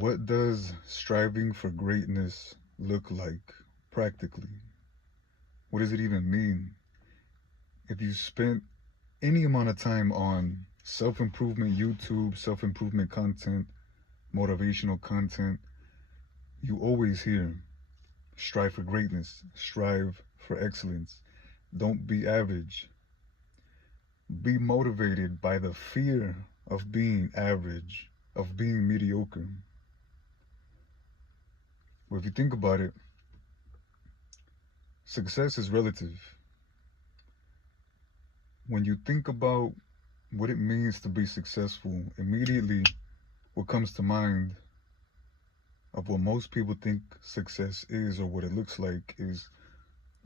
What does striving for greatness look like practically? What does it even mean? If you spent any amount of time on self improvement YouTube, self improvement content, motivational content, you always hear strive for greatness, strive for excellence, don't be average, be motivated by the fear of being average, of being mediocre. Well, if you think about it, success is relative. When you think about what it means to be successful, immediately what comes to mind of what most people think success is or what it looks like is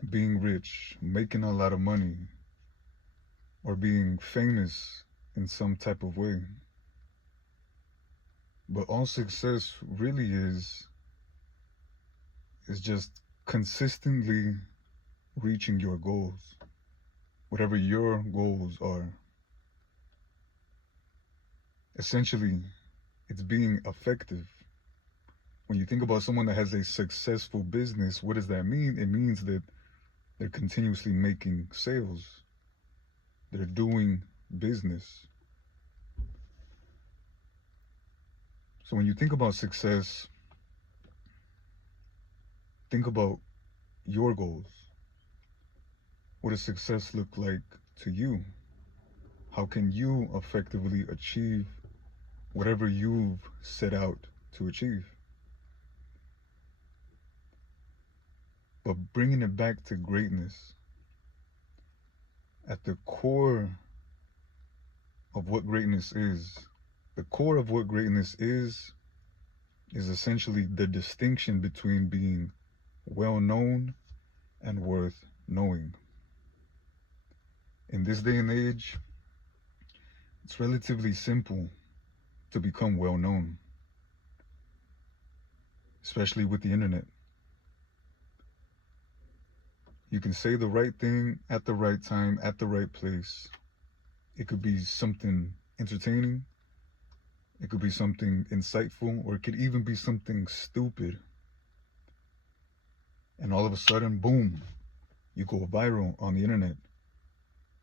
being rich, making a lot of money, or being famous in some type of way. But all success really is just consistently reaching your goals, whatever your goals are. Essentially, it's being effective. When you think about someone that has a successful business, what does that mean? It means that they're continuously making sales. They're doing business. So when you think about success, think about your goals. What does success look like to you? How can you effectively achieve whatever you've set out to achieve? But bringing it back to greatness, at the core of what greatness is, the core of what greatness is essentially the distinction between being well known and worth knowing. In this day and age, it's relatively simple to become well known, especially with the internet. You can say the right thing at the right time, at the right place. It could be something entertaining, it could be something insightful, or it could even be something stupid. And all of a sudden, boom, you go viral on the internet.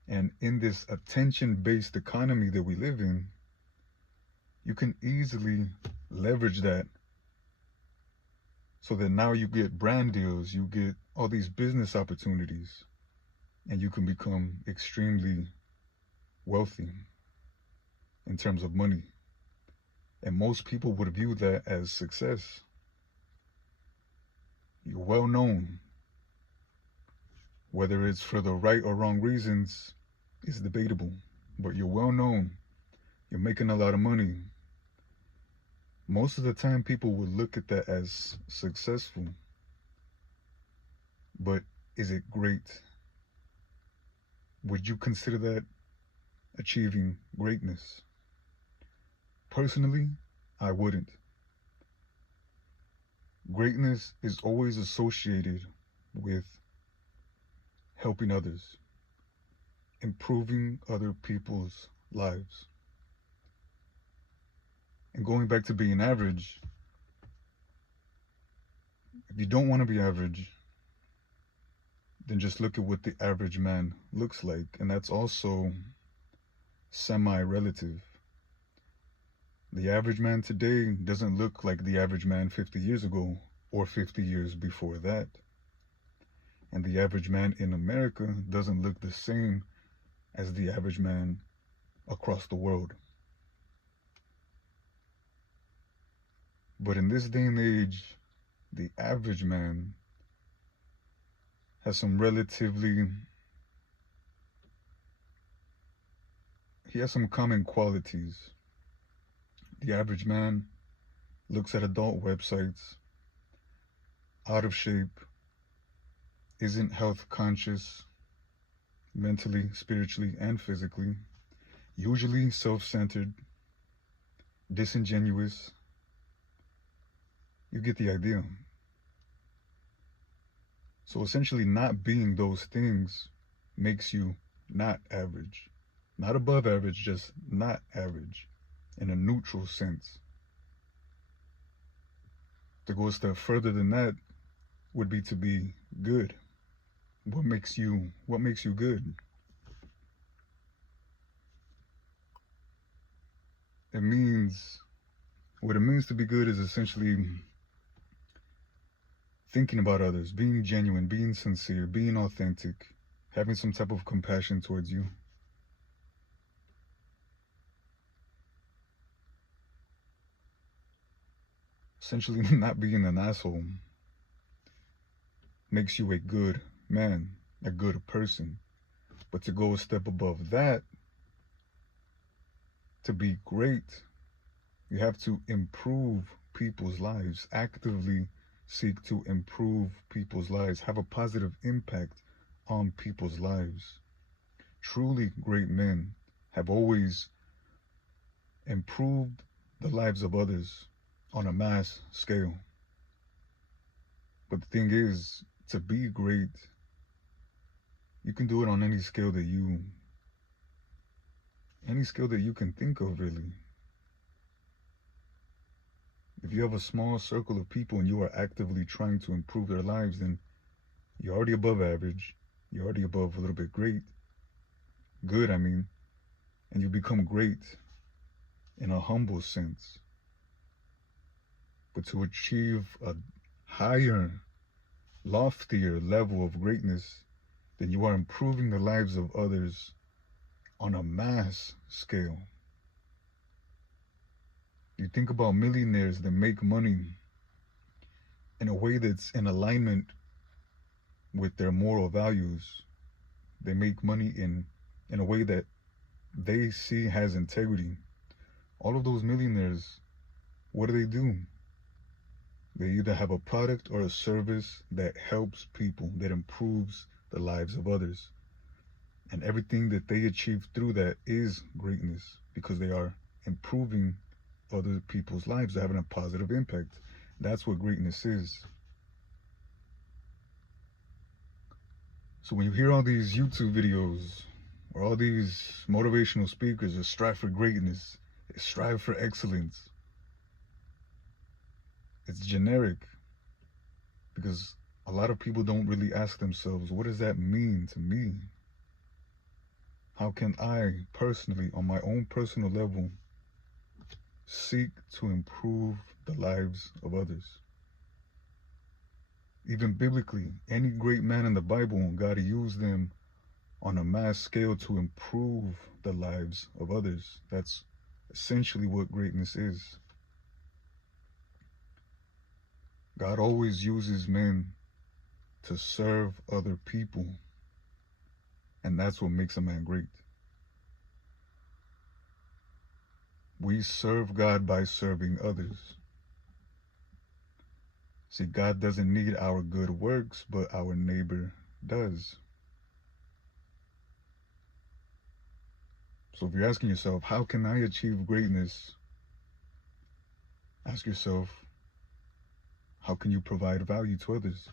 And in this attention-based economy that we live in, you can easily leverage that so that now you get brand deals, you get all these business opportunities, and you can become extremely wealthy in terms of money. And most people would view that as success. You're well known. Whether it's for the right or wrong reasons is debatable, but you're well known. You're making a lot of money. Most of the time, people would look at that as successful. But is it great? Would you consider that achieving greatness? Personally, I wouldn't. Greatness is always associated with helping others, improving other people's lives. And going back to being average, if you don't want to be average, then just look at what the average man looks like. And that's also semi-relative. The average man today doesn't look like the average man 50 years ago or 50 years before that. And the average man in America doesn't look the same as the average man across the world. But in this day and age, the average man has some he has some common qualities. The average man looks at adult websites, out of shape, isn't health conscious, mentally, spiritually, and physically, usually self-centered, disingenuous. You get the idea. So essentially, not being those things makes you not average. Not above average, just not average in a neutral sense. To go a step further than that would be to be good. What makes you good? It means what it means to be good is essentially thinking about others, being genuine, being sincere, being authentic, having some type of compassion towards you. Essentially, not being an asshole makes you a good man, a good person. But to go a step above that, to be great, you have to improve people's lives, actively seek to improve people's lives, have a positive impact on people's lives. Truly great men have always improved the lives of others on a mass scale. But the thing is, to be great, you can do it on any scale that you can think of, really. If you have a small circle of people and you are actively trying to improve their lives, then you're already above average. You're already above a little bit good, and you become great in a humble sense. But to achieve a higher, loftier level of greatness, then you are improving the lives of others on a mass scale. You think about millionaires that make money in a way that's in alignment with their moral values. They make money in a way that they see has integrity. All of those millionaires, what do? They either have a product or a service that helps people, that improves the lives of others. And everything that they achieve through that is greatness because they are improving other people's lives. They're having a positive impact. That's what greatness is. So when you hear all these YouTube videos or all these motivational speakers that strive for greatness, they strive for excellence, it's generic because a lot of people don't really ask themselves, what does that mean to me? How can I personally, on my own personal level, seek to improve the lives of others? Even biblically, any great man in the Bible, God used them on a mass scale to improve the lives of others. That's essentially what greatness is. God always uses men to serve other people, and that's what makes a man great. We serve God by serving others. See, God doesn't need our good works, but our neighbor does. So if you're asking yourself, how can I achieve greatness? Ask yourself, how can you provide value to others?